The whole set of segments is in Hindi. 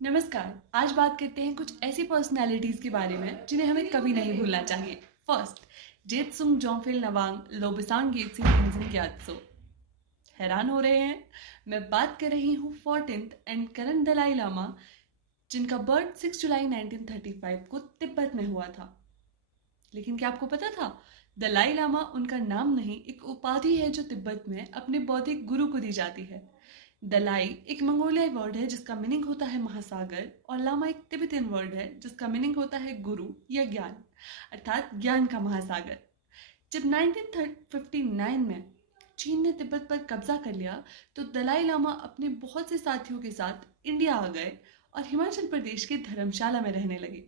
नमस्कार। आज बात करते हैं कुछ ऐसी पर्सनालिटीज के बारे में जिन्हें हमें कभी नहीं भूलना चाहिए। फर्स्ट, जेत्सुंग जोंगफिल नवांग लोबसांग गेत्सी तेंजिन ग्यात्सो। हैरान हो रहे हैं? मैं बात कर रही हूँ 14th and current Dalai Lama, जिनका बर्थ 6 जुलाई 1935 को तिब्बत में हुआ था। लेकिन क्या आपको पता था, दलाई लामा उनका नाम नहीं, एक उपाधि है जो तिब्बत में अपने बौद्धिक गुरु को दी जाती है। दलाई एक मंगोलियाई वर्ड है जिसका मीनिंग होता है महासागर, और लामा एक तिब्बतियन वर्ड है जिसका मीनिंग होता है गुरु या ज्ञान, अर्थात ज्ञान का महासागर। जब 1959 में चीन ने तिब्बत पर कब्जा कर लिया तो दलाई लामा अपने बहुत से साथियों के साथ इंडिया आ गए और हिमाचल प्रदेश के धर्मशाला में रहने लगे।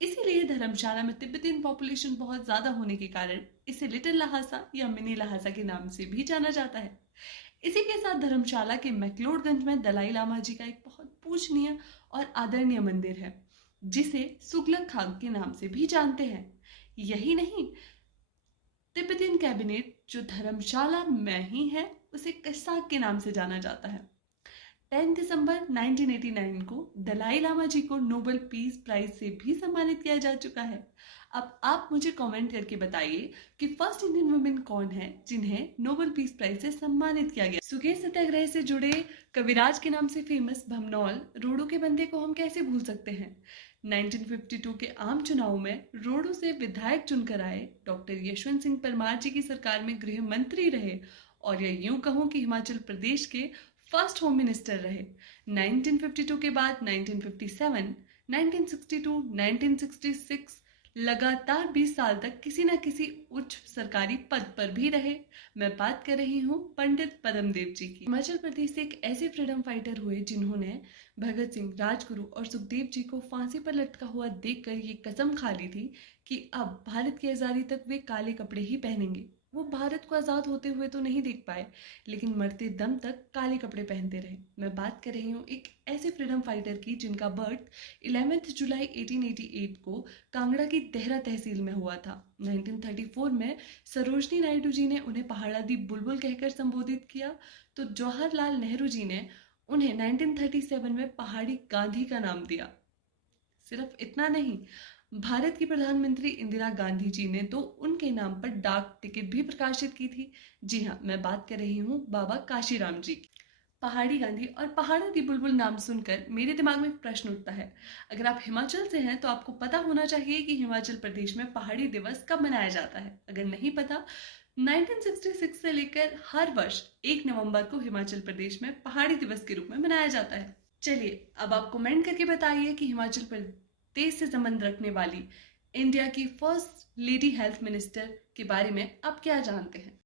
इसीलिए धर्मशाला में तिब्बतियन पॉपुलेशन बहुत ज्यादा होने के कारण इसे लिटिल लहासा या मिनी लहासा के नाम से भी जाना जाता है। इसी के साथ धर्मशाला के मैक्लोडगंज में दलाई लामा जी का एक बहुत पूजनीय और आदरणीय मंदिर है, जिसे सुगलक खाग के नाम से भी जानते हैं। यही नहीं, तिब्बतियन कैबिनेट जो धर्मशाला में ही है उसे कसाक के नाम से जाना जाता है। 10 दिसंबर 1989 को दलाई लामा जी को नोबेल पीस प्राइज से भी सम्मानित किया जा चुका है। अब आप मुझे कमेंट करके बताइए कि फर्स्ट इंडियन वुमेन कौन है जिन्हें नोबेल पीस प्राइज से सम्मानित किया गया। सुखे सत्याग्रह से जुड़े कविराज के नाम से फेमस भमनौल रोडू के बंदे को हम कैसे भूल सकते हैं। 1952 के आम चुनाव में रोडू से विधायक चुनकर आए डॉक्टर यशवंत सिंह परमार जी की सरकार में गृह मंत्री रहे, और यह यूं कहूं कि हिमाचल प्रदेश के फर्स्ट होम मिनिस्टर रहे। 1952 के बाद 1957, 1962, 1966 लगातार 20 साल तक किसी न किसी उच्च सरकारी पद पर भी रहे। मैं बात कर रही हूँ पंडित पद्मदेव जी की। हिमाचल प्रदेश से एक ऐसे फ्रीडम फाइटर हुए जिन्होंने भगत सिंह, राजगुरु और सुखदेव जी को फांसी पर लटका हुआ देखकर ये कसम खा ली थी कि अब भारत की आज़ादी तक वे काले कपड़े ही पहनेंगे। वो भारत को आज़ाद होते हुए तो नहीं देख पाए, लेकिन मरते दम तक काले कपड़े पहनते रहे। मैं बात कर रही हूँ एक ऐसे फ्रीडम फाइटर की जिनका बर्थ 11 जुलाई 1888 को कांगड़ा की देहरा तहसील में हुआ था। 1934 में सरोजनी नायडू जी ने उन्हें पहाड़ा दी बुलबुल कहकर संबोधित किया, तो जवाहरलाल नेहरू जी ने उन्हें 1937 में पहाड़ी गांधी का नाम दिया। सिर्फ इतना नहीं, भारत की प्रधानमंत्री इंदिरा गांधी जी ने तो उनके नाम पर डाक टिकट भी प्रकाशित की थी। जी हाँ, मैं बात कर रही हूँ बाबा काशीराम जी की। पहाड़ी गांधी और पहाड़ा दी बुलबुल नाम सुनकर मेरे दिमाग में एक प्रश्न उठता है। अगर आप हिमाचल से हैं तो आपको पता होना चाहिए कि हिमाचल प्रदेश में पहाड़ी दिवस कब मनाया जाता है। अगर नहीं पता, 1966 से लेकर हर वर्ष 1 नवंबर को हिमाचल प्रदेश में पहाड़ी दिवस के रूप में मनाया जाता है। चलिए, अब आप कमेंट करके बताइए कि हिमाचल प्रदेश से संबंध रखने वाली इंडिया की फर्स्ट लेडी हेल्थ मिनिस्टर के बारे में आप क्या जानते हैं।